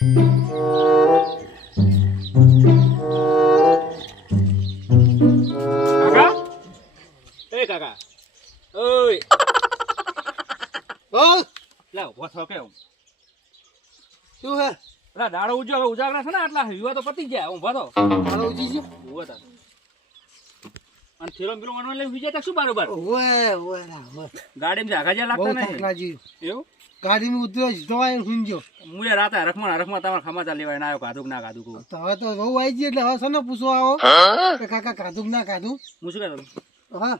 કાકા એ કાકા ઓય બોલ લાવ વસો કેમ શું હે પેલા દાડો ઉજાગરા છે ને આટલા યુવા તો પતી ગયા હું ભરો મારો ઉજી છે ઉભો થા અને થેલો પેલો વણવા લઈને વિજય તક શું બારોબાર ઓય ના ગાડીમાં જાગા જ્યાં બહુ લાગતા નહીં થકલાજી એવું ગાડીમાં ઉતર્યો જ દવાઈ હુંજો મુએ રાતે હરખમાં તમારા ખમાચા લેવાય ના આવ્યો કાધુક ના કાધુક તો હવે તો બહુ આવી ગઈ એટલે હવે સને પૂછવા આવો કે કાકા કાધું કે ના કાધું હું શું કહેતો હા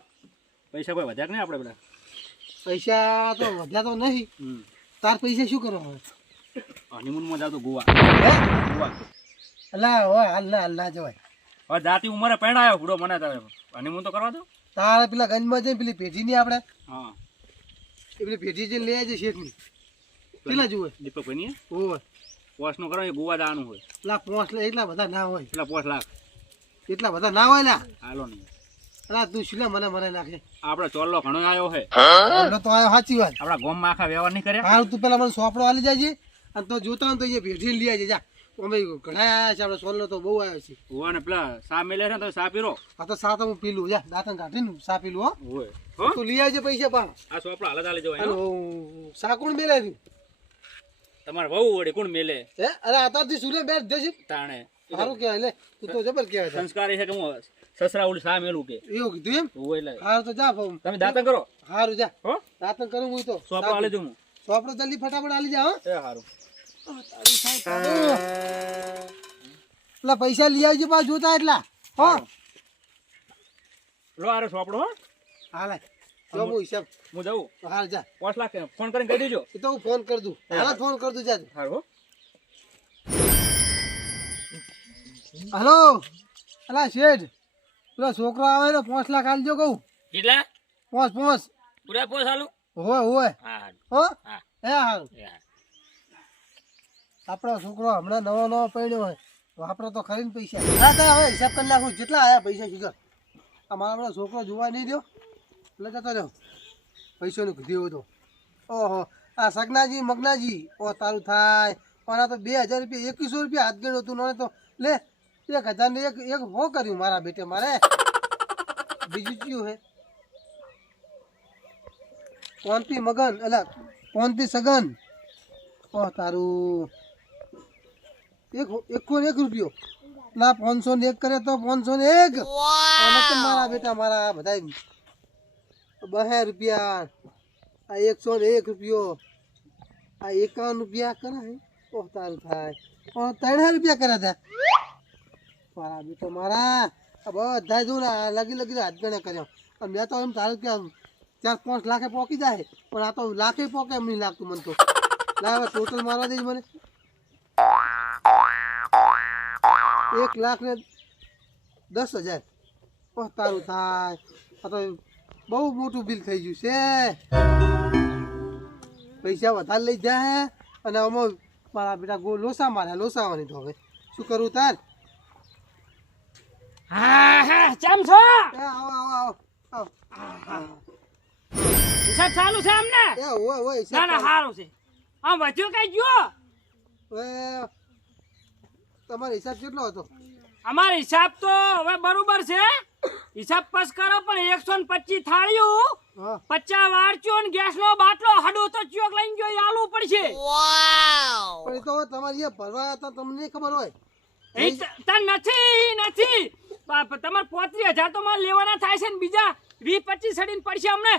પૈસા કોઈ વધારે નહીં આપણે બધા પૈસા તો વધ્યા તો નહીં તાર પૈસા શું કરો હવે હનીમૂનમાં જાવ તો ગોવા હે ગોવા અલા હોય હાલ ના જવાય હવે જાતિ ઉંમરે પહેણાયો બુડો મને તારે હનીમૂન તો કરવા દો તારે પેલા ગંજમાં જઈને પેલી પેઢી ની આપણે હા એ પેલી પેઢી જઈને લઈ આવજે શેઠની પેલા જુએ દીપકભાઈ ની હોય પોસ્ટનું કરો એ ગોવા જવાનું હોય પેલા પોસ એટલા બધા ના હોય પેલા 5 લાખ એટલા બધા ના હોય લા હાલો નહીં અલા તું શીલા મને નાખે આપણે ચોલ્લો ઘણો આવ્યો છે એટલે તો આયો સાચી વાત આપણા ગામમાં આખા વ્યવહાર નહીં કર્યા હાલ તું પેલા મને સોપડો આલી જાજે અને તો જોતા હોય તો એ પેઢી લઈ આવજે જા અમે ઘણા આવ્યા છે આપણે સોલનો તો બહુ આવ્યો છે હોવા ને પેલા સા મેલે છે ને તો સા પીરો આ તો સા તો હું પીલું જા દાંતણ કાઢીને સા પીલું હો હોય તું લઈ આવજે પૈસા પા આ સોપડો હાલત હાલી જવાય અને સા કોણ મેલે છે તમારે બહુ વળી કોણ મેલે હે અરે આતાથી સુલે બેઠ દેશે તાણે સારું કહેવાય લે તું તો જબર કહેવાય છે. સંસ્કાર છે કે હું સસરા ઓલું સા મેલું કે એવું કીધું એમ હોય એટલે હારું તો જા ફોન તમે દાતન કરો હારું જા હો દાંતણ કરું હું તો સોપડો હાલી જઉં હું સોપડો જલ્દી ફટાફટ આલી જા હો એ સારું પેલા પૈસા લઈ આવજો પા જોતા એટલા હો લો આરે સોપડો હો હાલ જો હું હિસાબ હું જાઉં હાલ જા 5 લાખ ફોન કરીને કહી દેજો એ તો હું ફોન કર દઉં હાલ ફોન કર દઉં જા સારું હો હલો અલા શેઠ પેલો છોકરો આવે ને 5 લાખ આલજો કહું કેટલા 5 પૂરા 5 હાલું હોય હા હો હા હે હારું આપણો છોકરો હમણાં નવો પડ્યો હોય તો આપણે તો ખરીને પૈસા હા તો હવે હિસાબ કરી નાખું જેટલા આયા પૈસા શીખર આ મારા આપણો છોકરો જોવા નહીં દો એટલે જતો રહ્યો પૈસાનું કીધું હોય તો ઓહો આ સગનાજી મગનાજી ઓ તારું થાય પણ આ તો 2000 રૂપિયા 2100 રૂપિયા હાથ ગણ્યો હતું ને તો લે 1000 ને એક હો કર્યું મારા બેટે મારે બીજું કયું હે કોનથી મગન અલા કોનથી સગન ઓ તારું એક રૂપિયો ના 501 કરે તો 501 મારા બેટા મારા બધા 2 રૂપિયા આ 101 રૂપિયો આ 51 રૂપિયા કરે ઓ તારું થાય 3 રૂપિયા કરે હતા મારા બેટા મારા આ બધા જો લગી હાથ ગણે કર્યો અને મેં તો એમ તારું કે 4-5 લાખે પોકી જાય પણ આ તો લાખે પોકે એમ નહીં લાગતું મને તો ના હવે ટોટલ મારવા દેજ મને 1,10,000 ઓ તારું થાય આ તો બહુ મોટું બિલ થઈ ગયું છે પૈસા વધારે લઈ જાય અને આમાં મારા બેટા લોસા માર્યા લોસાવાની તો હવે શું કરું તાર હા હા ચમ છો આવો હિસાબ ચાલુ છે અમને ઓય ના ના સારું છે આમ વધ્યું કઈ જો તમારો હિસાબ કેટલો હતો અમારો હિસાબ તો હવે બરોબર છે હિસાબ પસ કરો પણ 125 થાળીઓ હા 50 વારચો ને ગેસ નો બાટલો હડો તો ચોક લઈને ગયો એ આલવું પડશે પણ એ તો તમારે એ ભરવા હતા તમને ખબર હોય એ તન નથી તમારે 35,000 તો મારે લેવાના થાય છે ને બીજા 20-25 સડીને પડશે અમને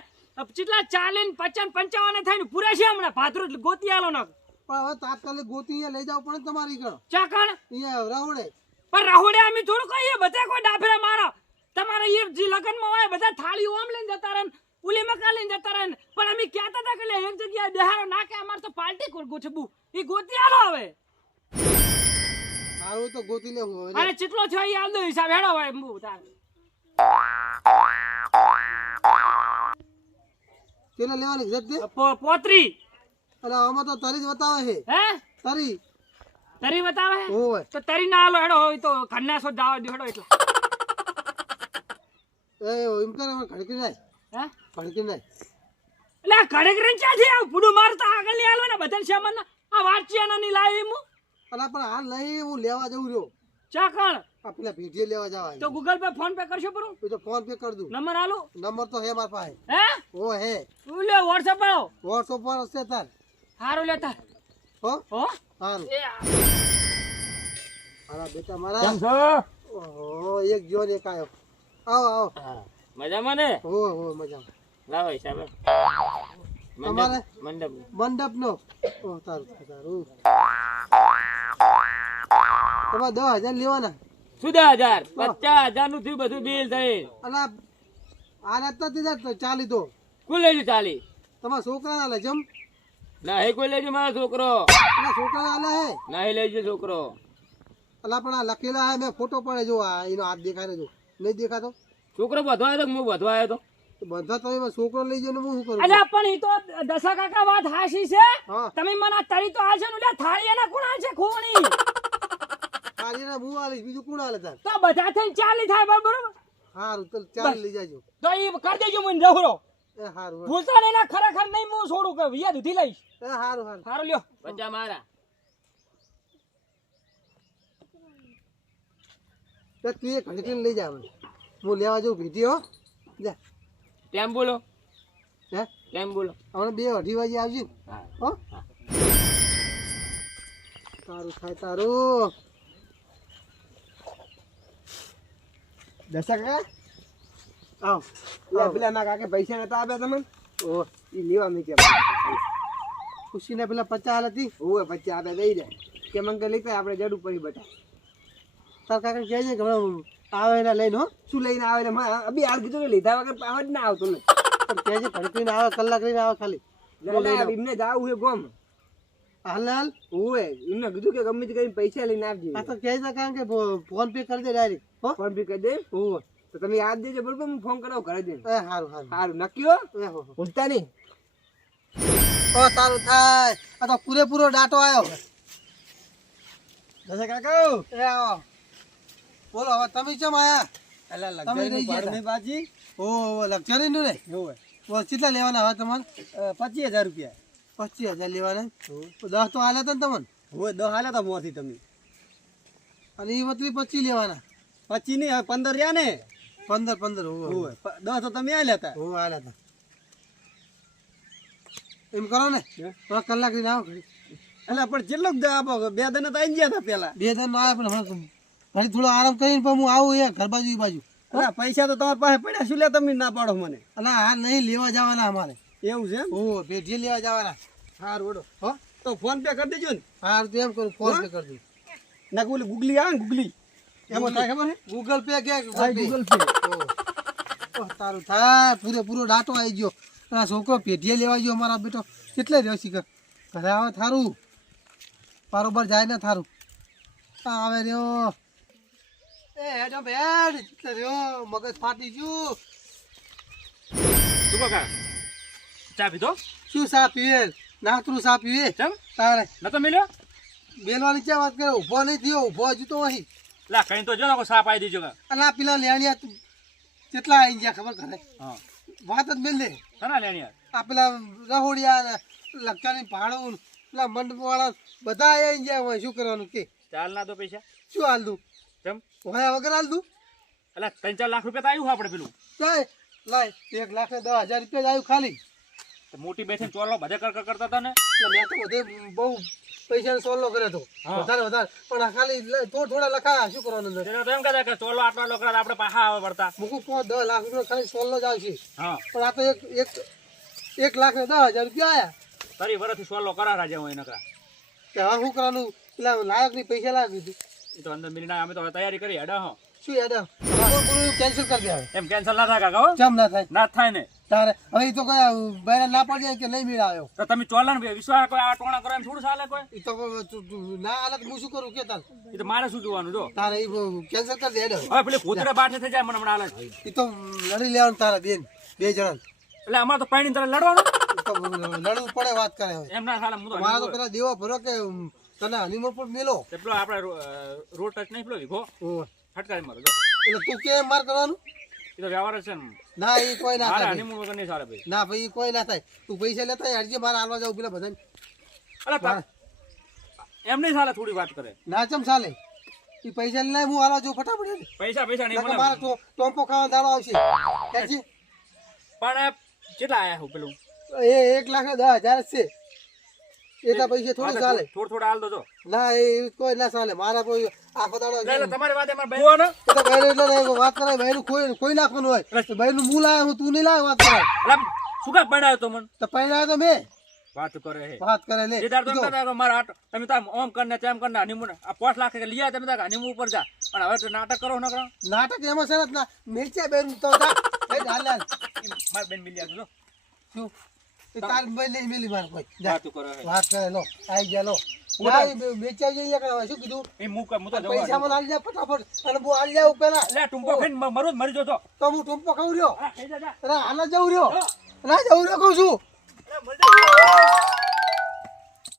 કેટલા 40 50 55 થાય ને પૂરા છે હમણાં ભાદરો ગોતી આલો ને પણ હવે તાત્કાલિક ગોતી અહીંયા લઈ જાવ પણ તમારી ગણો ચાકણ અહીંયા રાવડે પણ રાहुડે અમે થોડું કહીએ બધા કોઈ ડાફરા મારો તમારે એ જે લગનમાં હોય બધા થાળી ઓમ લઈને જતા રહે ઉલી મકા લઈને જતા રહે પણ અમે કહેતા હતા કે લે એક જગ્યાએ બેહારો નાખે અમારે તો પાર્ટી ગોઠબુ એ ગોતી આલો હવે સારું તો ગોતી લેવું હવે અરે ચેટલો છે એ આલ દો હિસાબ હેડો હોય મુ તાર પેલા લેવાની જત પોતરી અરે આમાં તો તરી જ બતાવે છે હે તરી તરી બતાવે હોય તો તરી ના આલો હેડો હોય તો ખન્ના સો દાવા દો હેડો એટલે એમ કરે ખડકી જાય હે ખડકી જાય એટલે કડક રંચા છે આ પૂડું મારતા આગળ લઈ આલો ને બધા સામાન આ વાંચ્યાના ની લાવી મુ અલા પણ હાલ નહીં, હું લેવા જઉં રહ્યો. ચા કણ આ પેલા ભેટીએ લેવા જવા. તો ગૂગલ પે ફોન પે કરશો પરું એ તો ફોન પે કરી દઉં. નંબર આલો નંબર તો હે મારા પાસે. હે ઓ હે તું લે વોટ્સએપ આવો વોટ્સઅપ પર હશે તાર. હારું લેતા હો હો હારું. એ મારા બેટા મારા. કેમ છો ઓહો એક જો ને એક આયો. આવો આવો. મજામાં ને હો હો મજામાં. લાવો હિસાબ તમારે મંડપ મંડપ નો. ઓ તારું તારું. તમારે 10,000 લેવાના. શું 10,000 50,000 નું થયું બધું બિલ થઈ અલા આ રાત નથી જાત ચાલી તો કુલ લેજો ચાલી તમારા છોકરા ના લે જમ. ના હે કોઈ લેજો મારો છોકરો પેલા છોકરા ના લે હે. ના લેજો છોકરો અલા પણ આ લખેલા હે મેં ફોટો પડે જો આ એનો હાથ દેખાય જો નહીં દેખાતો છોકરો બધો આવ્યો તો હું બધો આવ્યો તો તો બધા તો એમાં છોકરો લઈ જાય ને હું શું કરું. અલ્યા પણ ઈ તો દશા કાકા વાત હાશી છે હા તમે મને આ તરી તો હાલશે ને એટલે થાળી એના કોણ હાલશે ખોવણી ખાલી ને હું આલીશ બીજું કોણ આલે તાર. તો બધા થઈને ચાલી થાય બરોબર હારું તો ચાલ લઈ જાજો. તો ઈ કરી દેજો મને રહો એ હારું ભૂલતા નહીં ના ખરેખર નહીં હું છોડું કે વિયા દૂધી લઈશ એ હારું હારું. સારું લ્યો બચ્ચા મારા તો તું એ ઘડી લઈ જા મને. હું લેવા જઉં ભીટી હો. જા ટેમ બોલો હે ટેમ બોલો હમણાં 2-2:30 વાગે આવજે હા હો. તારું થાય તારું. દશા કાકા આવ પેલા ના કાકે પૈસા નતા આપ્યા તમને ઓ એ લેવા મૂક્યા ખુશીને પેલા 50 હતી. ઓવે 50 આપ્યા દઈ દે કે મંગે લીધા આપણે જડું પડી બટા તાર કાકા કહે છે કે હમણાં આવે એના લઈને હો. શું લઈને આવે ને અભી હાલ કીધું કે લીધા વગર પાવા જ ના આવતો ને પણ કહે છે ઘડી કરીને આવે કલાક લઈને આવે ખાલી. એમને જાવું છે ગોમ હાલ હાલ. ઓવે એમને કીધું કે ગમે તે કરીને પૈસા લઈને આવજે આ તો કહે છે કારણ કે ફોન પે કરી દે ડાયરેક્ટ હો. ફોન પે કરી દે ઓહો તો તમે યાદ દેજો બરોબર હું ફોન કરાવ ઘરે દે એ હારું હારું. સારું નક્કી હો એ હો હો. ભૂલતા નહીં ઓ તારું થાય. આ તો પૂરેપૂરો ડાટો આવ્યો. દશા કાકા એ આવો બોલો હવે તમે કેમ આયા. અલા તમે રહી ગયા લગન બાજી ઓહો લક્ઝરી નું ને. ઓવે બોલ કેટલા લેવાના હવે તમારે. 25,000 રૂપિયા 25,000 લેવાના. તો 10 તો હાલે તો ને તમને. ઓવે 10 હાલ્યા તા મોથી તમે અને એ મતલબ 25 લેવાના. 25 નહીં હવે 15 રહ્યા ને 15 ઓહો ઓવે 10 તો તમે આલ્યા તા ઓહો હાલે તો એમ કરો ને થોડા કલાક લઈને આવો ઘડી. એટલે પણ કેટલો આપો 2 દિન તો આવી ગયા હતા પેલા 2 દિન નો આવ્યા પણ હમણાં ઘડી થોડો આરામ કરીને પણ હું આવું એ ઘર બાજુ એ બાજુ. અલા પૈસા તો તમારી પાસે પડ્યા શું લે તમે ના પાડો મને અને હાલ નહીં લેવા જવાના અમારે. એવું છે એમ ઓહો ભેટીએ લેવા જવાના. હારું ઓડો હો તો ફોન પે કરી દેજો ને હાર તો એમ કરું ફોન પે કરી દઉં. ના ઓલી ગુગલી આવે ને ગુગલી એમાં થાય ખબર છે ગૂગલ પે કે હા ગૂગલ પે ઓહ તારું થાય પૂરેપૂરો ડાટો આવી ગયો. અને આ છોકરો પેઢીએ લેવા ગયો અમારા બેટો કેટલે રહ્યો શીખર ઘરે આવે થારું બરોબર જાય ને થારું આવે રહ્યો. એ હેડ અપ હેડ કેટલે રહ્યો મગજ ફાટી ગયું. શું કાકા ચા પીધો શું સા પીએ નાતરું સા પીએ ચમ તારે નતો મિલ્યો બેલવાની ક્યાં વાત કરે ઊભો નહીં થયો ઊભો હજુ તો અહીં. લા કઈ તો જો ને સાપ આવી દીજો અને આ પેલા લેણિયા તું કેટલા આવી ગયા ખબર કરે હા વાત જ મેલ દે. સના લેણી આ પેલા રહોડિયા ને લક્ષાની ભાડું પેલા મંડપવાળા બધા આવી ગયા હોય શું કરવાનું કે ચાલ ના દો પૈસા શું હાલ દઉં ચમ હોય વગર હાલ દઉં. એટલે 3-4 લાખ રૂપિયા તો આવ્યું આપણે પેલું લાય લાય 1,10,000 રૂપિયા જ આવ્યું ખાલી. તો મોટી બેઠીને ચોલો બધે કર કરતા હતા ને એટલે મેં તો બધે બહુ પૈસાનો સોલ્લો કર્યો હતો હા. વધારે પણ આ ખાલી થોડા લખાયા શું કરવાનું અંદર. એટલે તો એમ કહેતા કે ચોલો આટલા લોકો આપણે પાછા આવે પડતા મૂકું 10 લાખ રૂપિયા ખાલી સોલ્લો જ આવશે. હા પણ આ તો 1,10,000 રૂપિયા આયા તરી વર્ષથી ચોલો કરા રાજા હોય નકરા કે હવે શું કરવાનું પેલા લાયક ની પૈસા લાગી દીધું. એ તો અંદર મિલના અમે તો હવે તૈયારી કરી હેડા હો શું યાદ કેન્સલ કરી દે હવે. એમ કેન્સલ ના થાય કાકા હો કેમ ના થાય ના જ થાય ને તારે હવે ઈ તો કયા બહેરા ના પડી જાય કે નહીં મેળ આવ્યો. તો તમે ચોલા ને વિશ્વાસ કોઈ આ ટોણા કરો એમ થોડું ચાલે કોઈ ઈ તો ના હાલે તો હું શું કરું કે તાર એ તો મારે શું જોવાનું જો તારે ઈ કેન્સલ કરી દે હેડ. હવે પેલી કૂતરે બાઠે થઈ જાય મને હમણાં હાલે છે. ઈ તો લડી લેવાનું તારા બેન 2 જણા. એટલે અમારે તો પાણી તરફ લડવાનું ઈ તો લડવું પડે વાત કરે હવે. એમ ના ચાલે હું તો મારા તો પેલા દેવો ભરો કે તને હનીમૂન પર મેલો. પેલો આપણે રોડ ટચ નહીં પેલો વિખો ઓહ. ફટકારી મારો જો એટલે તું કેમ માર કરવાનું. એ તો વ્યવહાર જ છે ને ના ઈ કોઈ ના મારે થાય. હનીમૂન વગર નહીં ચાલે ભાઈ ના ભાઈ ઈ કોઈ ના થાય. તું પૈસા લેતા હરજે મારે હાલવા જાવ પેલા બધા. અલા એમ નહીં ચાલે, થોડી વાત કરે. ના ચમ ચાલે ઈ પૈસા લઈને હું હાલો છું ફટાફટ પૈસા નહીં નકર મળે. મારે ટોમ્પો ખાવાનો દાડો આવશે ક્યાંથી? પણ કેટલા આયા હું પેલું એ 1,10,000 જ છે એટલા પૈસા થોડું ચાલે થોડા હાલ દો જો. ના એ કોઈ ના ચાલે મારા કોઈ આખો દાડો એટલે તમારી વાત એમાં ભાઈ ને એ તો બહેરું એટલે નહીં, વાત કરાય બહેરું કોઈ નાખવાનું હોય તો બહેરનું હું લાવ્યો હું તું નહીં લાવ્યો વાત કરાય એટલે શું કામ બનાવ્યો તો મને તો પહેલા તો મેં વાત કરે હે વાત કરે લે એ દાડ તો એમ કીધું. કહેતા કે મારા આટો તમે તો આમ ઓમ કરીને તેમ કરીને હનીમૂન આ 5 લાખ કે લીયા તમે તો હનીમૂન ઉપર જા અને હવે તો નાટક કરો ન કરો. નાટક એમાં સરસ ના મેચે બહેરું તો જા એ હાલ હાલ. માર બેન મિલ્યા જો શું એ તાર ભાઈ લઈ મેલી માર કોઈ જા વાત કરે હે વાત કરે લો આઈ ગયા લો ના એ વેચાઈ જઈએ કે શું કીધું એ મુક મુ તો જવા પૈસા મને આલી જા ફટાફટ અને હું આલી જાઉં પેલા લે ટુંપો ખાઈને મરું મરી જો તો તો હું ટૂંપો ખાઉં રહ્યો હા ખાઈ જા જા. અરે હાલ જ જવું રહ્યો ના જવું રહ્યો કહું છું અરે મરી જા.